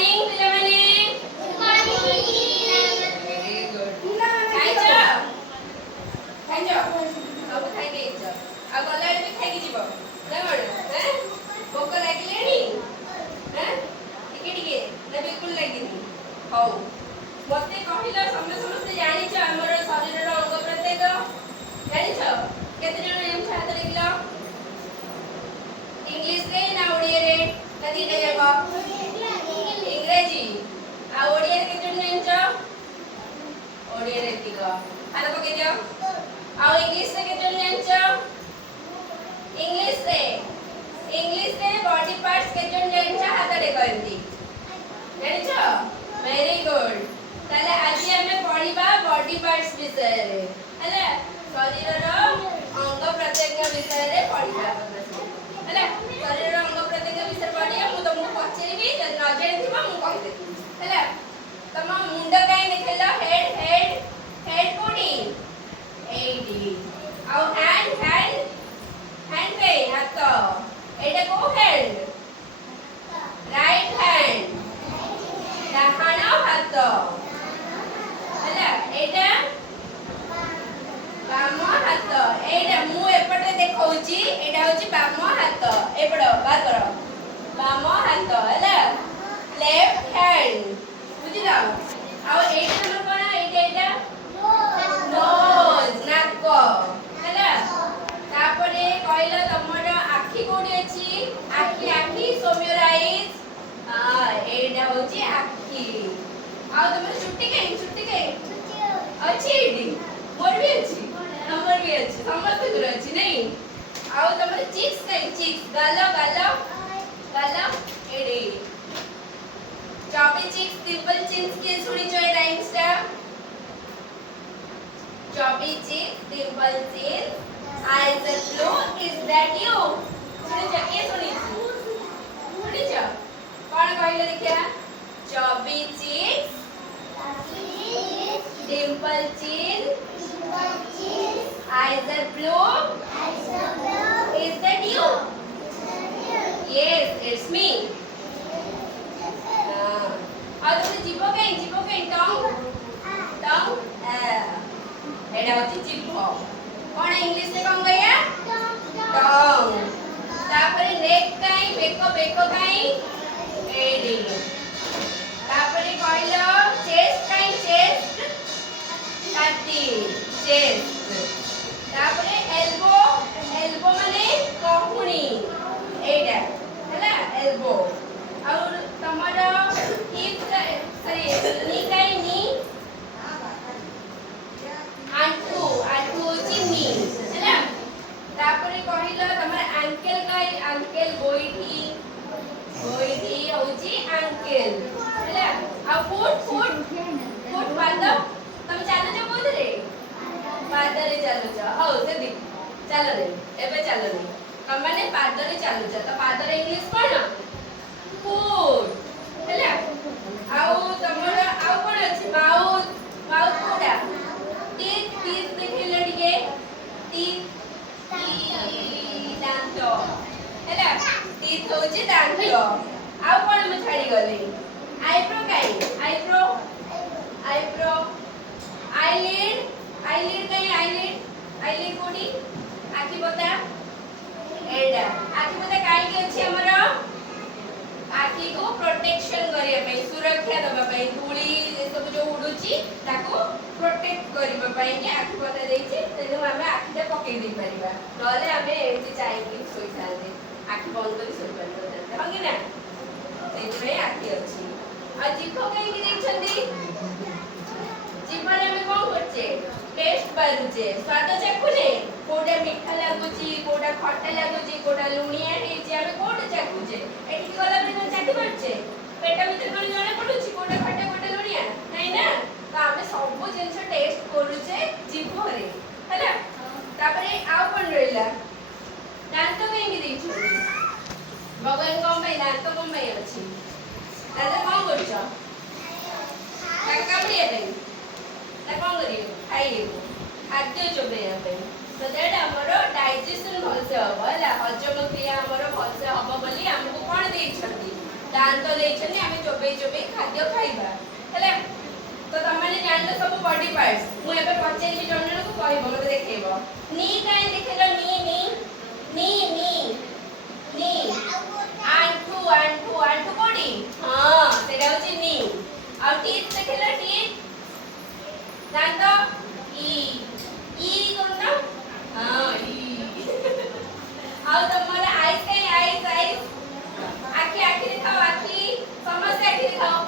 Morning पिलामाने very good खाइछ सब खाइ देइछ आ गला भी खाइ की जीवो ना बड़ हैं भोक लागिलेनी हैं टिके टिके ना बिल्कुल लागिनी हौ मते कहिला समस्त जानिछ हमर शरीर रो अंग प्रत्येक जानिछ केते जण एम छात्र लिखलो इंग्लिश रे ना ओडिया रे ना दीटा जाको इंग्रेजी आ ओडिया रे केते जण जानछ ओडिया रे तिको हाथ पके दियो आ इंग्लिश रे केते जण जानछ इंग्लिश रे बॉडी पार्ट्स केते जण जानछ हाथ देखो एमती जानछ वेरी गुड ताले आज हमें पढ़िबा बॉडी पार्ट्स विषय रे हैला शरीर रो अंग प्रत्यंग विषय रे पढ़िबा हैला शरीर रो अंग प्रत्यंग विषय पढ़िया मु तुमको पछेरिबी न जानिथिबा मु कहि देबी हैला तम मुंड काई देखला हेड कोडी एडी आउ हैंड पे हाथ एटा को हैंड राइट हैंड डाहाण हाथ हैला एटा बाम हाथ एटा मु एपटे देखौची एटा होची बाम हाथ एपड़ बात करो बाम हाथ हैला लेफ्ट हैंड बुझिला आ एटा हमर कोन एटा नोज नाक हैला तापरे कहला तमर आखी कोडी अछि आखी शो योर आईज एटा होची आखी आ तमर छुट्टी के अछि एडी मोर भी अछि नंबर भी अछि समस्त गुर अछि नहीं आ तमर चिक्स गाल एडी चॉपी चिक्स डिंपल चिन्स के सुनी जोय राइम्स टा chubby cheeks dimple chins eyes are blue is that you सुनी जा के सुनी जा कौन कहले देखिया chubby cheeks dimple chin eyes are blue is that you yes it's me और तुम जीवो कहीं टंग एटा होची जीव कौन इंग्लिश में कौन गया टंग तापरे नेक काई बेको काई एडी तापरे कहलो चेस्ट काई चेस्ट छाती चेस्ट तापरे एल्बो माने कहुणी एटा हैला एल्बो और तमरो हिप सॉरी नी काई नी आंटू होची नी हैला तापरे कहिलो तमर एंकल गोइठी होची एंकल हैला आ फुट पाद तुम चालो जो बोल रे पाद रे चालो जा हो से दी चालो रे एबे चालो रे हम माने पाद रे चालो जा तो पाद रे इंग्लिश कोन फुट हैला आउ तमर आउ कोन अछि माउथ कोडा टीथ देखिले टिके टीथ दांत हैला टीथ होची दांत आउ कोन म छाडी गले आईब्रो आईलिड आईलिड कोडी आखी बता एडा आखी बता काई के अछि हमर आखी को प्रोटेक्शन करिया पई सुरक्षा दबा पई धूली सब जो उडुची ताको प्रोटेक्ट करिबा पई के आखी बता देछि तेनु हमें आखीटा पकई दे परिबा नले हमें एति चाहि सोई थाले आखी बंद करी सोई परिबा हंगे ना सेति आखी अछि आ जीभ कई कि देखछंती जीभरे में कोन करछे टेस्ट करूचे स्वाद चखुने कोडा मीठा लागुची कोडा खट्टा लागुची कोडा लुणिया हेची हमें कोड चखुचे एठी गला में चाटी परछे पेटा भीतर कोन जणे पडुची कोडा खट्टा कोडा लुणिया नै ना तो हमें सब जिंस टेस्ट करूचे जीभरे हैला तापरे आउ कोन रहिला दांत कई कि देखछुनी भगवान कोन पे दांत कोन पे अछि दांत कोन करछ काका बढिया पे ना कोन करियो खाइए खाद्य चोबेया पे so that हमरो डाइजेशन भलसे हबो हला हजम क्रिया हमरो भलसे हबो बोली हमको कोन देइ छथि ଦାନ୍ତ ଦେଇଛନ୍ତି ଆମେ ଚୋବେଇ ଚୋବେଇ ଖାଦ୍ୟ ଖାଇବା ହେଲା। ତ ତମାନେ ଜାଣିଲ ସବୁ ବଡି ପାର୍ଟସ। ମୁଁ ଏବେ ପଚାରିବି ଜଣ ଜଣକୁ କହିବ ମତେ ଦେଖେଇବ। ନି କାଇଁ ଦେଖେଇଲ ନି ନି ନି ନି ନି ଆଣ୍ଠୁ ଆଣ୍ଠୁ ଆଣ୍ଠୁ କୋଡି ହଁ ସେଟା ହଉଛି ନି। ଆଉ ଟିଥ୍ ଦେଖେଇଲ ଟିଥ୍ ଦାନ୍ତ ଇ ଇ କରୁନ ହଁ ଇ ଆଉ ତମର ଆଇସ୍ କାଇଁ ଆଇସ୍ ଆଇସ୍ ଆଖି ଆଖି ଦେଖାओ ଆଖି ସମସ୍ତେ ଆଖି ଦେଖାओ